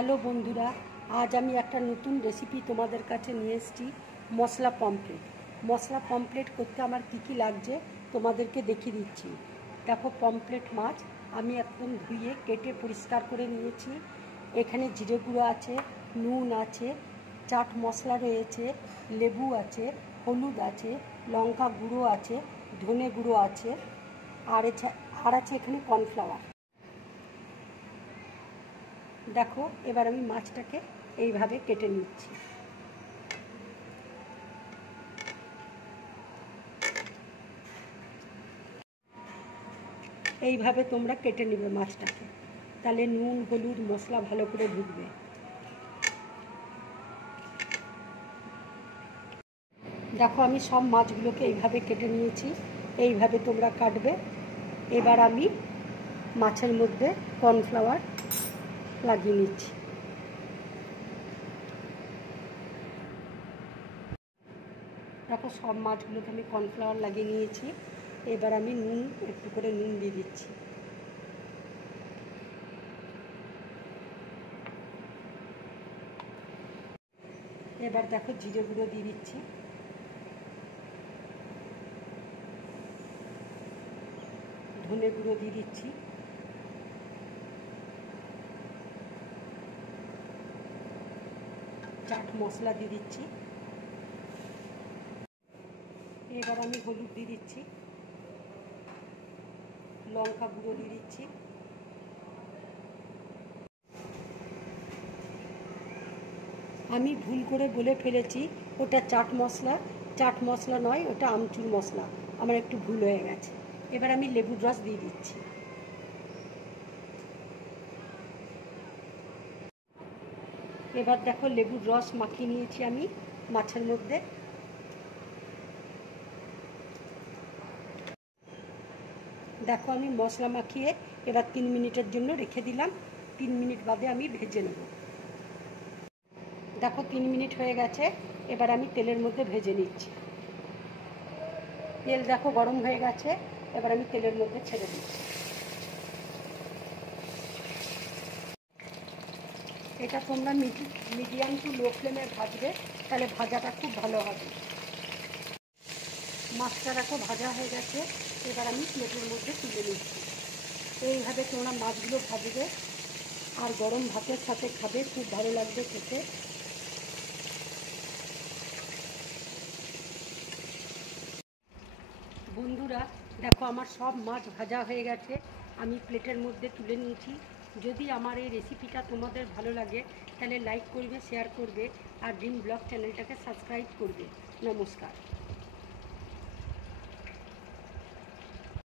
Hello বন্ধুরা, আজ আমি একটা নতুন রেসিপি তোমাদের কাছে নিয়ে এসেছি। মশলা পমফ্রেট। মশলা পমফ্রেট করতে আমার কী লাগছে তোমাদেরকে দেখিয়ে দিচ্ছি। দেখো, পমফ্রেট মাছ আমি একদম ধুয়ে কেটে পরিষ্কার করে নিয়েছি। এখানে জিরে গুঁড়ো আছে, নুন আছে, চাট মশলা রয়েছে, লেবু আছে, হলুদ আছে, লঙ্কা গুঁড়ো আছে, ধনে গুঁড়ো আছে, আর আছে এখানে কর্নফ্লাওয়ার। দেখো, এবার আমি মাছটাকে এইভাবে কেটে নিচ্ছি। এইভাবে তোমরা কেটে নেবে মাছটাকে, তাহলে নুন হলুদ মশলা ভালো করে ঢুকবে। দেখো, আমি সব মাছগুলোকে এইভাবে কেটে নিয়েছি। এইভাবে তোমরা কাটবে। এবার আমি মাছের মধ্যে কর্নফ্লাওয়ার লাগিয়ে নিচ্ছি। দেখো, সব মাছগুলোকে আমি কর্নফ্লাওয়ার লাগিয়ে নিয়েছি। এবার আমি নুন একটু করে নুন দিয়ে দিচ্ছি। এবার দেখো, জিরে গুঁড়ো দিয়ে দিচ্ছি, ধনে গুঁড়ো দিয়ে দিচ্ছি, চাট মশলা দিয়ে দিচ্ছি। এবার আমি হলুদ দিয়ে দিচ্ছি, লঙ্কা গুঁড়ো দিয়ে দিচ্ছি, আমি ভুল করে বলে ফেলেছি ওটা চাট মশলা। চাট মশলা নয়, ওটা আমচুর মশলা। আমার একটু ভুল হয়ে গেছে। এবার আমি লেবুর রস দিয়ে দিচ্ছি। এবার দেখো, লেবুর রস মাখিয়ে নিয়েছি আমি মাছের মধ্যে। দেখো, আমি মশলা মাখিয়ে এবার 3 মিনিটের জন্য রেখে দিলাম। 3 মিনিট বাদে আমি ভেজে নেব। দেখো, 3 মিনিট হয়ে গেছে। এবার আমি তেলের মধ্যে ভেজে নিচ্ছি। তেল দেখো গরম হয়ে গেছে। এবার আমি তেলের মধ্যে ছেড়ে দিচ্ছি। এটা তোমরা মিডিয়াম টু লো ফ্লেমে ভাজবে, তাহলে ভাজাটা খুব ভালো হবে। মাছটা দেখো ভাজা হয়ে গেছে। এবার আমি প্লেটের মধ্যে তুলে নিচ্ছি। এইভাবে তোমরা মাছগুলো ভাজবে আর গরম ভাতের সাথে খাবে, খুব ভালো লাগবে খেতে। বন্ধুরা, দেখো, আমার সব মাছ ভাজা হয়ে গেছে। আমি প্লেটের মধ্যে তুলে নিয়েছি। যদি আমার এই রেসিপিটা তোমাদের ভালো লাগে, তাহলে লাইক করবে, শেয়ার করবে আর ড্রিম ব্লগ চ্যানেলটাকে সাবস্ক্রাইব করবে। নমস্কার।